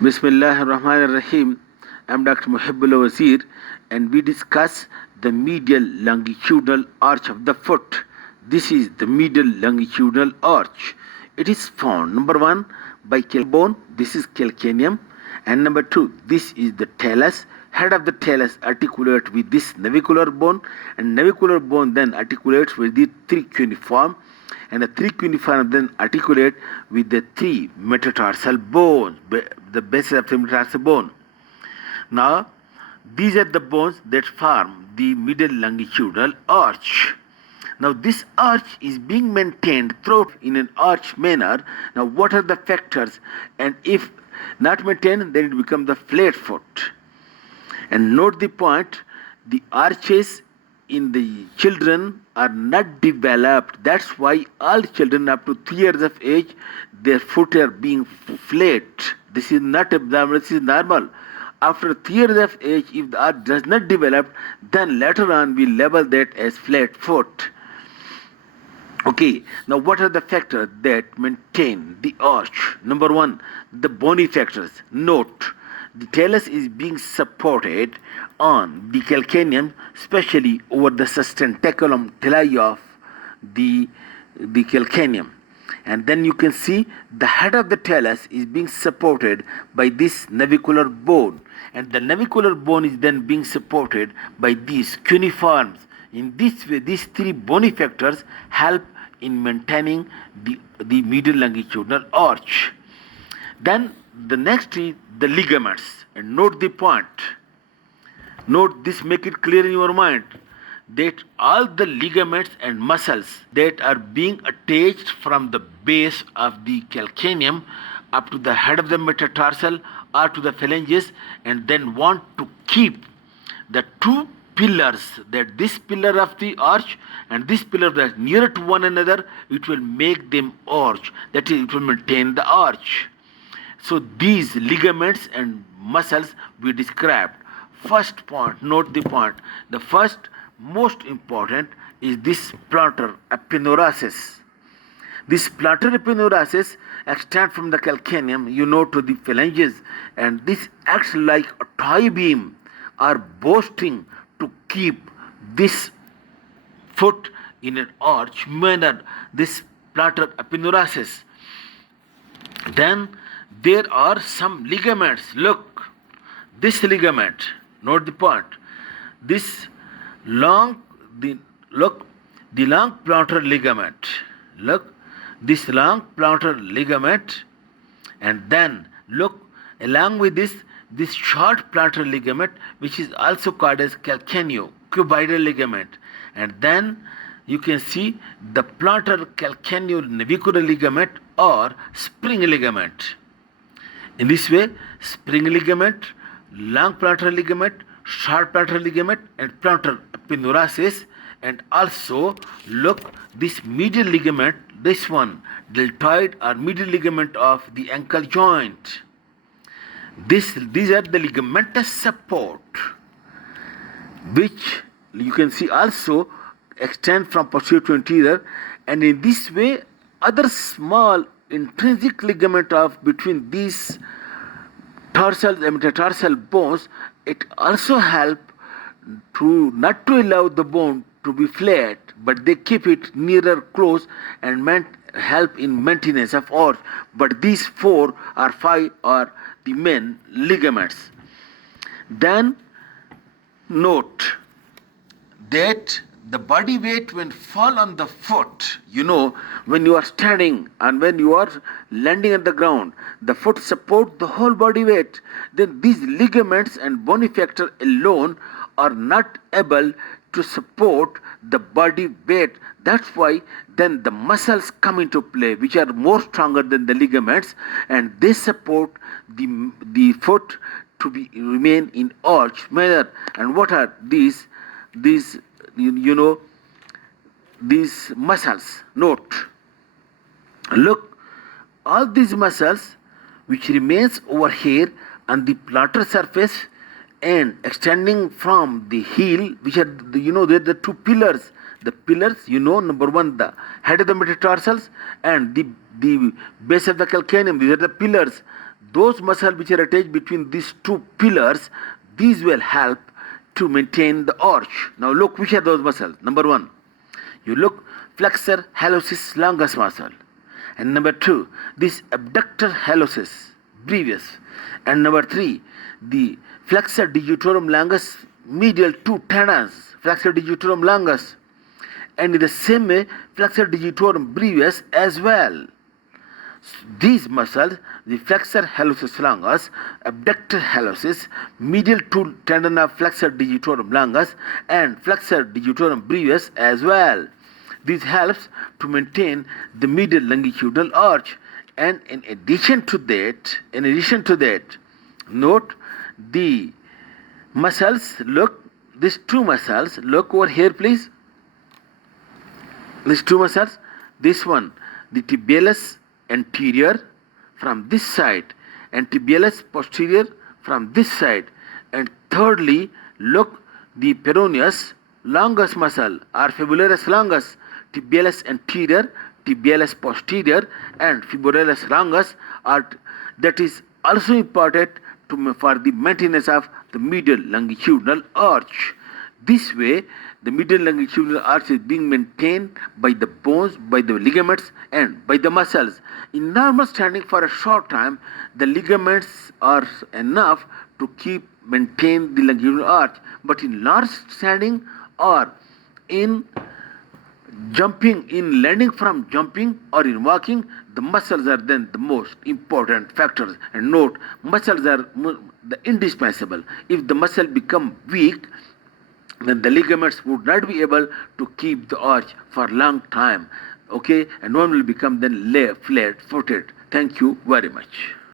Bismillah ar-Rahman ar-Rahim. I'm Dr Mohibullah Wazir, and we discuss the medial longitudinal arch of the foot. This is the medial longitudinal arch. It is found, number one, by bone. This is calcaneum. And number two, this is the talus. Head of the talus articulate with this navicular bone, and navicular bone then articulates with the three cuneiform, and the three cuneiform then articulate with the three metatarsal bones, the basis of the metatarsal bone. Now, these are the bones that form the middle longitudinal arch. Now, this arch is being maintained throughout in an arch manner. Now, what are the factors? And if not maintained, then it becomes the flat foot. And note the point, the arches in the children are not developed. That's why all children up to 3 years of age, their foot are being flat. This is not abnormal, this is normal. After 3 years of age, if the arch does not develop, then later on we label that as flat foot. Okay, now what are the factors that maintain the arch? Number one, the bony factors. Note, the talus is being supported on the calcaneum, especially over the sustentaculum talli of the calcaneum. And then you can see the head of the talus is being supported by this navicular bone. And the navicular bone is then being supported by these cuneiforms. In this way, these three bony factors help in maintaining the medial longitudinal arch. Then the next is the ligaments. And note the point. Note this, make it clear in your mind that all the ligaments and muscles that are being attached from the base of the calcaneum up to the head of the metatarsal or to the phalanges, and then want to keep the two pillars, that this pillar of the arch and this pillar that are nearer to one another, it will make them arch. That is, it will maintain the arch. So these ligaments and muscles we described. First point, note the point. The first most important is this plantar aponeurosis. This plantar aponeurosis extends from the calcaneum, to the phalanges, and this acts like a tie beam or bowstring to keep this foot in an arch manner, this plantar aponeurosis. Then there are some ligaments. Look, this ligament, note the point. This long plantar ligament. Look, this long plantar ligament, and then look, along with this short plantar ligament, which is also called as calcaneo-cuboidal ligament, and then you can see the plantar calcaneo-navicular ligament or spring ligament. In this way, spring ligament, long plantar ligament, short plantar ligament, and plantar aponeurosis, and also look, this medial ligament, this one, deltoid or medial ligament of the ankle joint. These are the ligamentous support, which you can see also extend from posterior to anterior, and in this way, other small intrinsic ligament of between these tarsal and metatarsal bones, it also help to not to allow the bone to be flat, but they keep it nearer close and help in maintenance of arch. But these 4 or 5 are the main ligaments. Then note that the body weight when fall on the foot, when you are standing and when you are landing on the ground, the foot support the whole body weight. Then these ligaments and bony factor alone are not able to support the body weight. That's why then the muscles come into play, which are more stronger than the ligaments, and they support the foot to remain in arch manner. And what are these muscles? Note, look, all these muscles which remains over here on the plantar surface and extending from the heel, which are they're the two pillars. The pillars, number one, the head of the metatarsals and the base of the calcaneum. These are the pillars. those muscles which are attached between these two pillars, these will help to maintain the arch. Now look, which are those muscles? Number one, you look, flexor hallucis longus muscle. And number two, this abductor hallucis brevis. And number three, the flexor digitorum longus medial two tendons, flexor digitorum longus. And in the same way, flexor digitorum brevis as well. These muscles, the flexor hallucis longus, abductor hallucis, medial two tendon of flexor digitorum longus, and flexor digitorum brevis as well. This helps to maintain the medial longitudinal arch. And in addition to that, note the muscles. Look, these two muscles. Look over here, please. These two muscles. This one, the tibialis anterior from this side, and tibialis posterior from this side. And thirdly, look, the peroneus longus muscle or fibularis longus, tibialis anterior, tibialis posterior, and fibularis longus are, that is also important for the maintenance of the medial longitudinal arch. This way, the medial longitudinal arch is being maintained by the bones, by the ligaments, and by the muscles. In normal standing for a short time, the ligaments are enough to maintain the longitudinal arch. But in large standing or in jumping, in landing from jumping or in walking, the muscles are then the most important factors. And note, muscles are the indispensable. If the muscle become weak, then the ligaments would not be able to keep the arch for a long time. Okay, and one will become then flat-footed. Thank you very much.